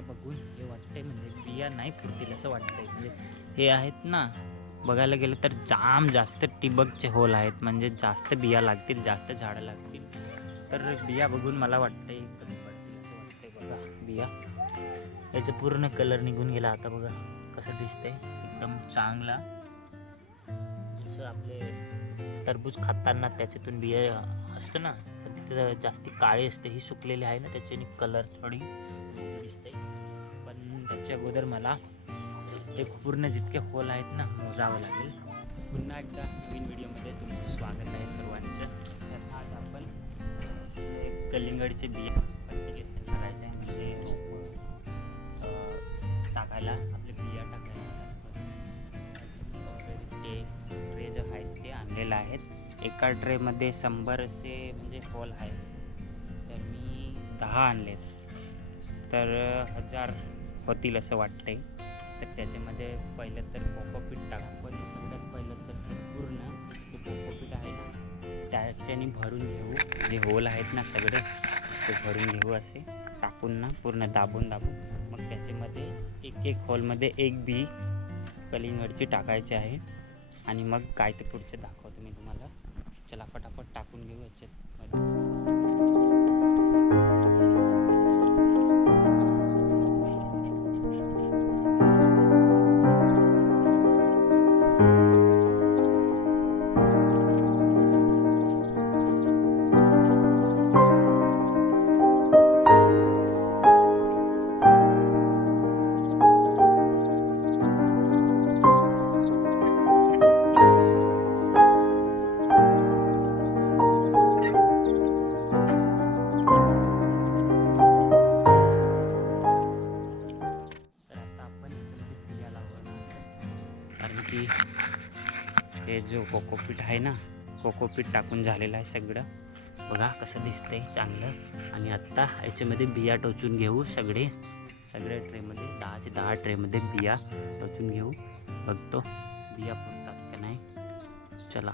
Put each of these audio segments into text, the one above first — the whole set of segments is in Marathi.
बिया बघून हे वाटतंय म्हणजे बिया नाही फुटतील असं वाटतंय. म्हणजे हे आहेत ना बघायला गेलं तर जाम जास्त टिबकचे होल आहेत. म्हणजे जास्त बिया लागतील जास्त झाडं लागतील. तर बिया बघून मला वाटतंय एकदम पडतील असं वाटतंय बघा. बिया. याचा पूर्ण कलर निघून गेला आता बघा. कसं दिसतंय? एकदम चांगला. जसं आपले तरबूज खाताना त्याच्यातून बिया असतो ना तर तिथं जास्ती काळी असते. ही सुकलेली आहे ना त्याच्याने कलर थोडी दिसते. पण अगोदर मला ते पूर्ण जितके होल आहेत ना मोजावं लागेल. पुन्हा एकदा नवीन व्हिडिओमध्ये तुमचं स्वागत आहे सर्वांचं. तर आज आपण कलिंगडचे बिया फर्टिगेशन करायचं आहे. म्हणजे रोप टाकायला आपले बिया टाकायला. ते ट्रे जे आहेत ते आणलेलं आहेत. एका ट्रेमध्ये शंभर असे म्हणजे होल आहेत. तर मी दहा आणलेत. तर हजार होतील असं वाटतंय. तर त्याच्यामध्ये पहिलं तर कोकोपीट टाका. पण सगळ्यात पहिलं तर पूर्ण जे कोकोपीट आहे ना त्याच्याने भरून घेऊ. जे होल आहेत ना सगळे ते भरून घेऊ असे. टाकून ना पूर्ण दाबून दाबून. मग त्याच्यामध्ये एक एक होलमध्ये एक बी कलिंगडची टाकायची आहे. आणि मग काय ते पुढचं दाखवतो मी तुम्हाला. चला फटाफट टाकून घेऊ याच्यात. की हे जो कोकोपीट आहे ना कोकोपीट टाकून झालेलं आहे सगळं. बघा कसं दिसतंय चांगलं. आणि आत्ता याच्यामध्ये बिया टोचून घेऊ सगळे. सगळ्या ट्रेमध्ये दहाचे दहा ट्रेमध्ये बिया टोचून घेऊ. बघतो बिया पुरतात का नाही. चला.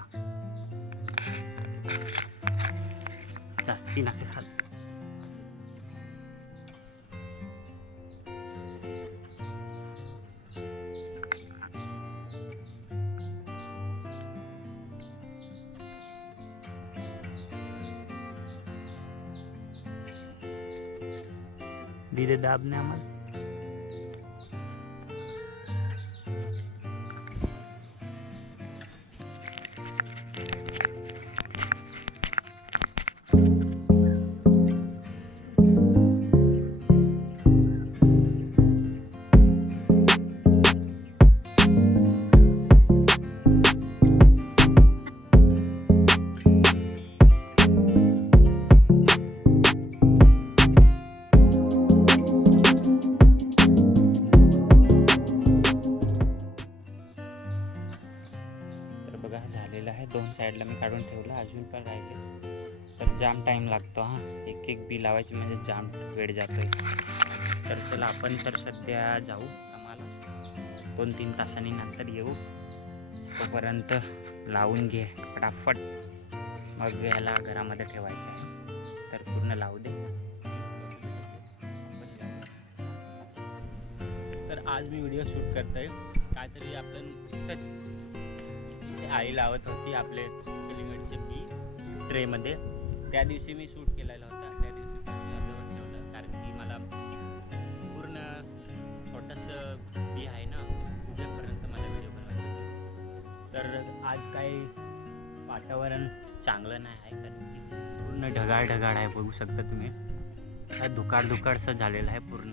जास्ती नाके खात दिदे दाबने आम्हाला बघा झालेलं आहे. दोन साईडला मी काढून ठेवलं. अजून पण राहिले. तर जाम टाईम लागतो हां. एक एक बी लावायची म्हणजे जाम वेळ जातोय. तर चला आपण तर सध्या जाऊ आम्हाला दोन तीन तासांनी नंतर येऊ. तोपर्यंत लावून घे फटाफट मग याला घरामध्ये ठेवायचं आहे. तर पूर्ण लावू दे. तर आज मी व्हिडिओ शूट करतोय. काहीतरी आपण आई लावत होती आपले कलिंगडचे बी ट्रेमध्ये. त्या दिवशी मी शूट केलेला होता. त्या दिवशी अर्धवट ठेवलं. कारण की मला पूर्ण छोटंसं बी आहे ना उद्यापर्यंत मला व्हिडिओ बनवायचा तर आज काही वातावरण चांगलं नाही आहे. कारण की पूर्ण ढगाळ ढगाळ आहे बघू शकता तुम्ही. हा धुकाड धुकाडसं झालेलं आहे पूर्ण.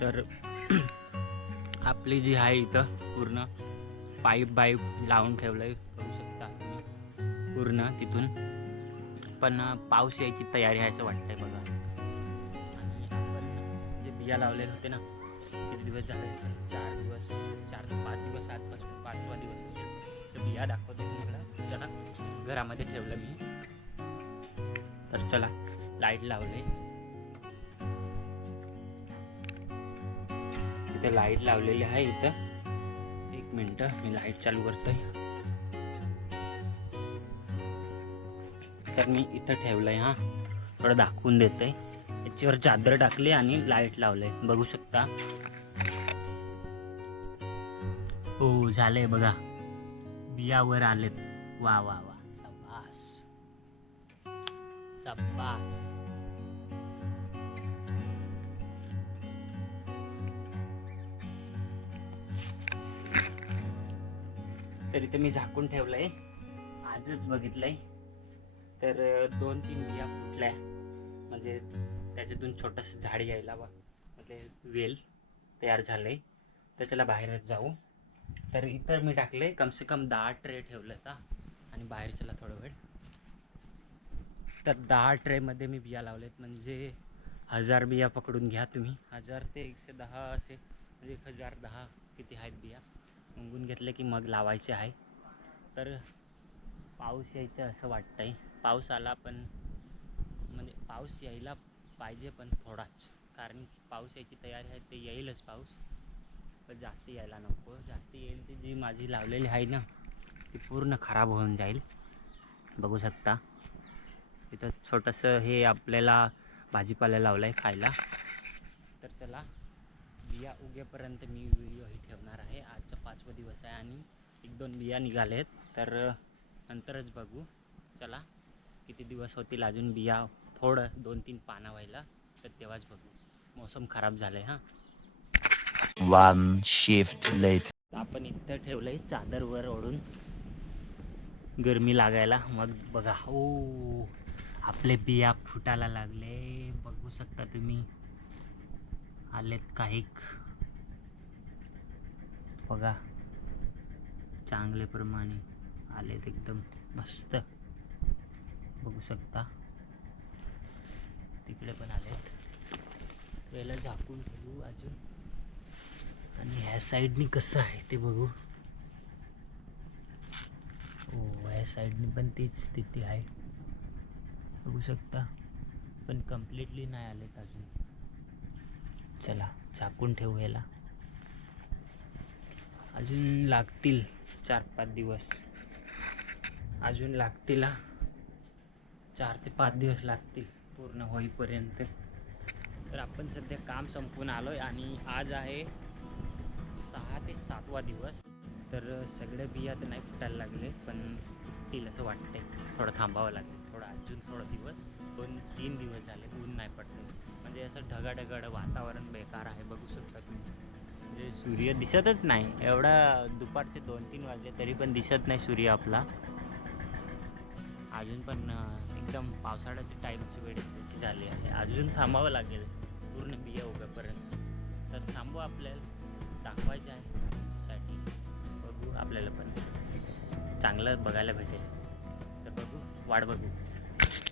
तर आपली जी आहे इथं पूर्ण पाईप बाईप लावून ठेवलं आहे करू शकता तुम्ही. पूर्ण तिथून. पण पाऊस यायची तयारी आहे असं वाटतंय बघा. आणि आपण जे बिया लावलेले होते ना किती दिवस झाले? चार दिवस चार ते पाच दिवस आजपासून पाचवा दिवस असेल. तर बिया दाखवते तुम्हाला. चला घरामध्ये ठेवलं मी. तर चला लाइट लावले. तिथे लाइट लावलेली आहे इथं. मिनटं मी लाइट चालू करतोय. तर मी इथं ठेवलंय हा. थोडं दाखवून देतोय. आहे याच्यावर चादर टाकली आणि लाइट लावले बघू शकता. हो झालंय बघा. बियावर आलेत. वा वा वा. सबास सबास तर इथे मी झाकून ठेवलंय. आजच बघितलंय. तर दोन तीन बिया फुटल्या. म्हणजे त्याच्यातून छोटस झाड यायला बघ. म्हणजे वेल तयार झालंय. त्याच्याला बाहेरच जाऊ. तर इतर मी टाकले कमसे कम दहा ट्रे ठेवलं होता आणि बाहेरच्याला थोडं वेळ. तर दहा ट्रेमध्ये मी बिया लावलेत. म्हणजे हजार बिया पकडून घ्या तुम्ही. हजार ते एकशे दहा असे. म्हणजे एक हजार दहा किती आहेत बिया? उंगून घेतलं की मग लावायचे आहे. तर पाऊस यायचं असं वाटतं आहे पाऊस आला पण म्हणजे पाऊस यायला पाहिजे पण थोडाच. कारण पाऊस यायची तयारी आहे ते येईलच पाऊस. पण जास्त यायला नको. जास्त येईल ती जी माझी लावलेली आहे ना ती पूर्ण खराब होऊन जाईल. बघू शकता. इथं छोटंसं हे आपल्याला भाजीपाला लावलं आहे खायला. तर चला. बिया उगेपर्यंत मी व्हिडिओही ठेवणार आहे. आजचा पाचवा दिवस आहे आणि एक दोन बिया निघालेत. तर नंतरच बघू. चला किती दिवस होतील अजून बिया? थोडं दोन तीन पानं व्हायला तर तेव्हाच बघू. मोसम खराब झालं आहे हां. One shift later. आपण इथं ठेवलं आहे चादरवर ओढून. गरमी लागायला. मग बघा. ओ आपले बिया फुटायला लागले. बघू शकता तुम्ही. आलेत काही. बघा. चांगले प्रमाणे आलेत एकदम मस्त. बघू शकता. तिकडे पण आलेत. याला झाकून ठेवू अजून. आणि ह्या साईडनी कसं आहे ते बघू. हो ह्या साईडनी पण तीच स्थिती आहे. बघू शकता. पण कम्प्लिटली नाही आलेत अजून. चला झाकून ठेवू याला. अजून लागतील चार पाच दिवस. अजून लागतील हा. चार ते पाच दिवस लागतील पूर्ण होईपर्यंत. तर आपण सध्या काम संपवून आलो आहे आणि आज आहे सहा ते सातवा दिवस. तर सगळे बिया तर नाही फुटायला लागले पण फुटतील असं वाटतंय थोडं थांबावं लागेल थोडं अजून तीन दिवस झाले ऊन नाही पडलं. म्हणजे असं ढगाढगड वातावरण बेकार आहे बघू शकता तुम्ही. म्हणजे सूर्य दिसतच नाही. एवढा दुपारचे दोन तीन वाजले तरी पण दिसत नाही सूर्य आपला. अजून पण एकदम पावसाळ्याच्या टाईमची वेळ तशी झाली आहे. अजून थांबावं लागेल. पूर्ण बिया उभ्यापर्यंत तर थांबू आपल्याला. दाखवायचे आहे तुमच्यासाठी. बघू आपल्याला पण. चांगलं बघायला भेटेल. तर बघू वाट बघू.